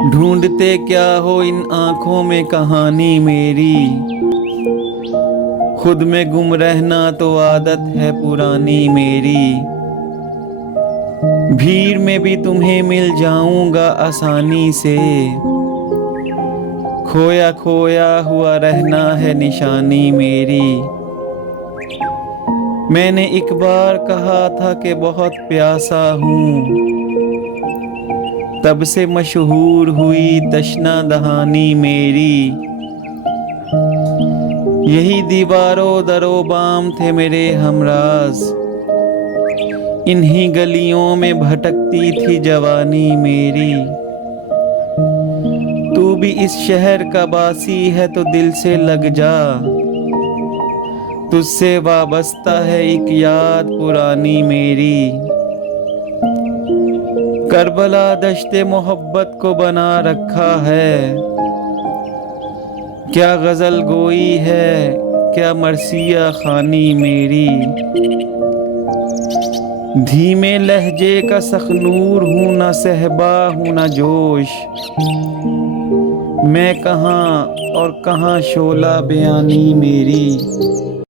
ढूंढते क्या हो इन आँखों में कहानी मेरी। खुद में गुम रहना तो आदत है पुरानी मेरी। भीड़ में भी तुम्हें मिल जाऊंगा आसानी से। खोया खोया हुआ रहना है निशानी मेरी। मैंने एक बार कहा था कि बहुत प्यासा हूँ, तब से मशहूर हुई तशना दहानी मेरी। यही दीवारों दरो बाम थे मेरे हमराज, इन्हीं गलियों में भटकती थी जवानी मेरी। तू भी इस शहर का बासी है तो दिल से लग जा, तुझसे वाबस्ता है एक याद पुरानी मेरी। करबला दश्ते मोहब्बत को बना रखा है, क्या गजल गोई है क्या मरसिया खानी मेरी। धीमे लहजे का सखनूर हूँ ना सहबा हूँ ना जोश, मैं कहाँ और कहाँ शोला बयानी मेरी।